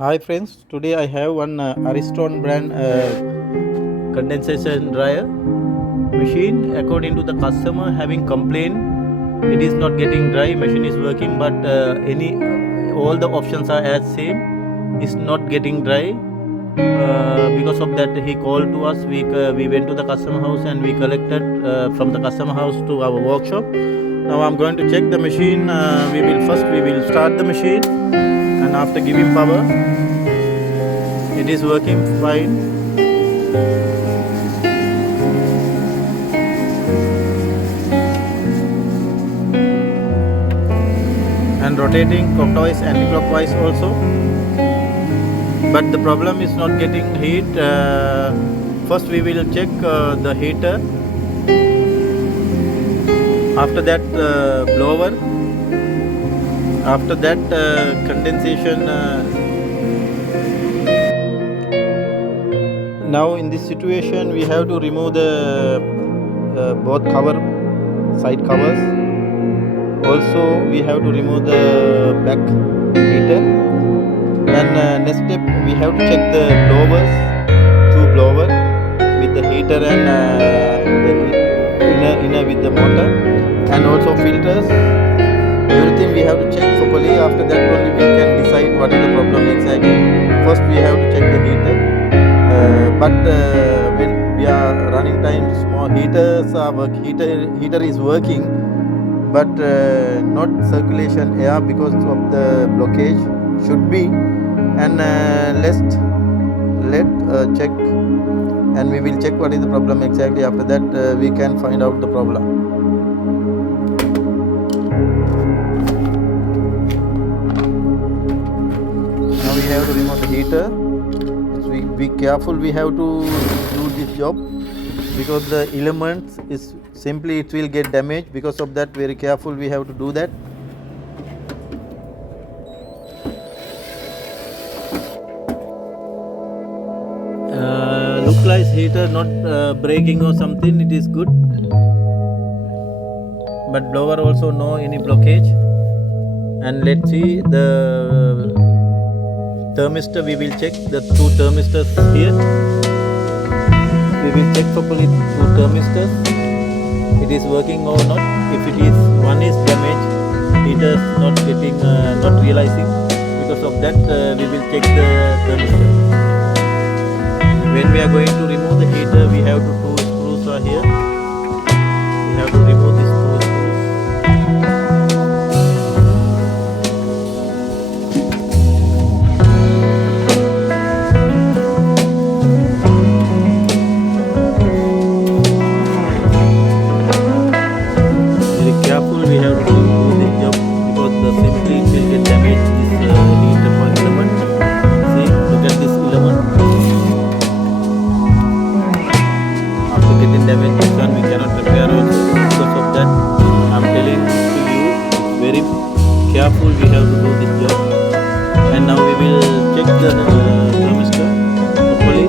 Hi friends, today I have one Ariston brand condensation dryer machine. According to the customer having complained, it is not getting dry. Machine is working, but all the options are as same. It's not getting dry. Because of that, he called to us. We went to the customer house and we collected from the customer house to our workshop. Now I'm going to check the machine. We will start the machine, and after giving power, it is working fine. And rotating clockwise and anti-clockwise also, but the problem is not getting heat. First we will check the heater, after that blower, after that condensation. Now in this situation we have to remove the both side covers. Also we have to remove the back heater, and next step we have to check the two blower with the heater and the inner with the motor, and also filters. Everything we have to check properly. After that only we can decide what is the problem exactly. First we have to check the heater, but when we are running time, small heater is working, but not circulation air because of the blockage should be. And let's check, and we will check what is the problem exactly. After that we can find out the problem. Now we have to remove the heater. So be careful, we have to do this job because the elements is simply it will get damaged. Because of that, very careful we have to do that. Look like heater not breaking or something, it is good, but blower also no any blockage. And let's see the thermistor. We will check the two thermistors here. We will check properly two thermistors, it is working or not. If it is one is damaged, heater is not getting not realizing. Because of that we will check the thermistor. When we are going to remove the heater, we have to two screws are here. We have to remove these two screws. Very careful we have to do this job because the simply it will get damaged. This heater element. See, look at this element. Getting damaged, this one we cannot repair also. Because of that, I'm telling to you, very careful we have to do this job. And now we will check the thermistor properly.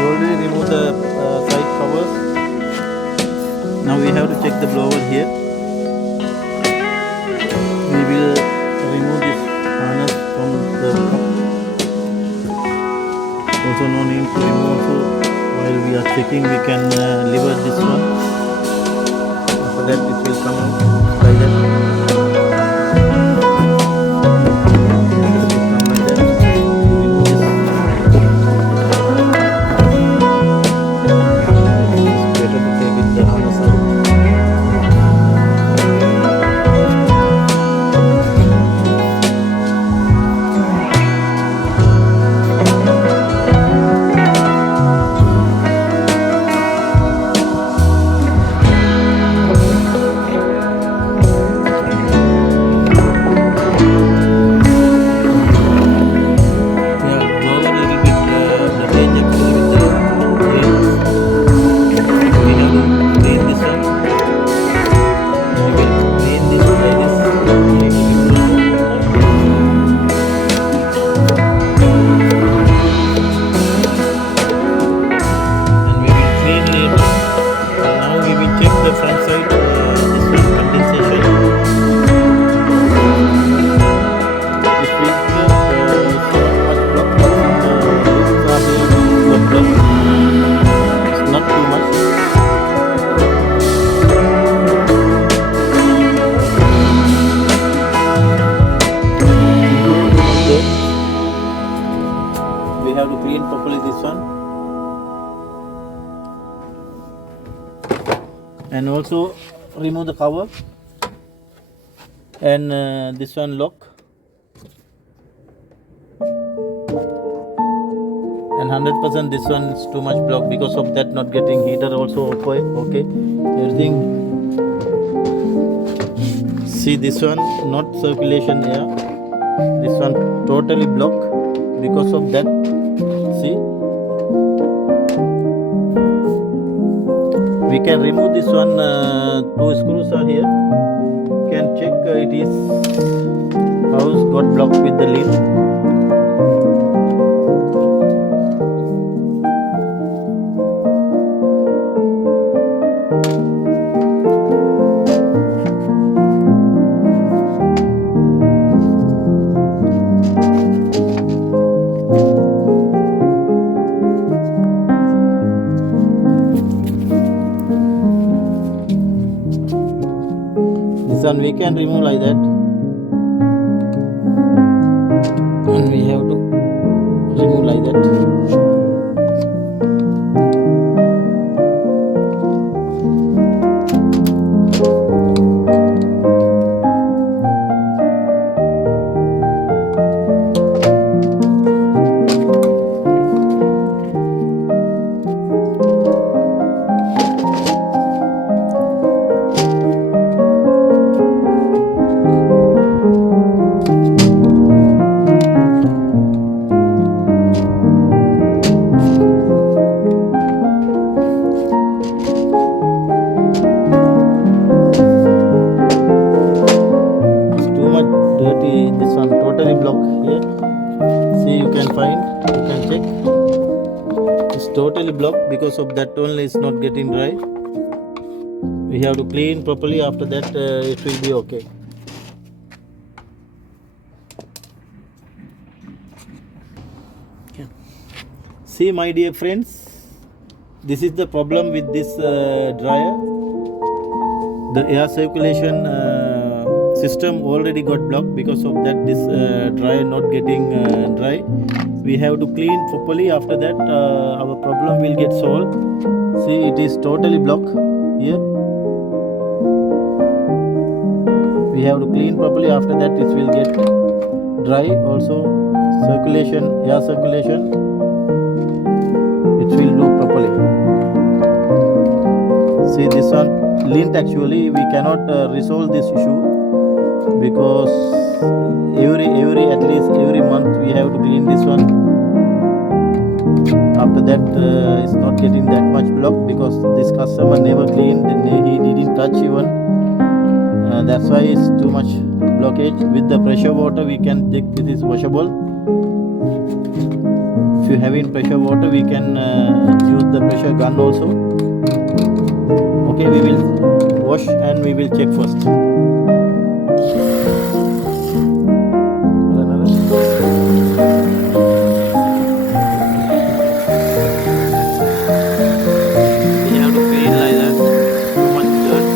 We will check side covers. Now we have to check the blower here. We will remove this harness from the cup. Also no need to remove. So while we are checking, we can lever this one. After that it will come out like that. And also remove the cover, and this one lock, and 100% this one is too much block, because of that not getting heater also. Okay, everything. See, this one not circulation air, this one totally block, because of that. See, we can remove this one. Two screws are here. You can check it is house got blocked with the lid. This one we can remove like that, and we have to remove like that. Dirty, this one totally blocked here. See, you can check, it's totally blocked, because of that only it's not getting dry. We have to clean properly, after that it will be okay. See, my dear friends, this is the problem with this dryer. The air circulation system already got blocked, because of that this dryer not getting dry. We have to clean properly, after that our problem will get solved. See, it is totally blocked here. We have to clean properly, after that it will get dry. Also circulation, air circulation, it will do properly. See, this one lint, actually we cannot resolve this issue, because at least every month we have to clean this one. After that it's not getting that much block, because this customer never cleaned, he didn't touch even. That's why it's too much blockage. With the pressure water we can take, it is washable. If you have in pressure water, we can use the pressure gun also. Okay, we will wash and we will check first. We have to clean like that. Too much dirt.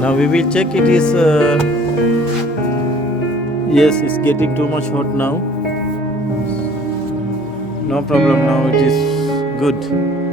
Now we will check it is yes, it's getting too much hot now. No problem, now it is good.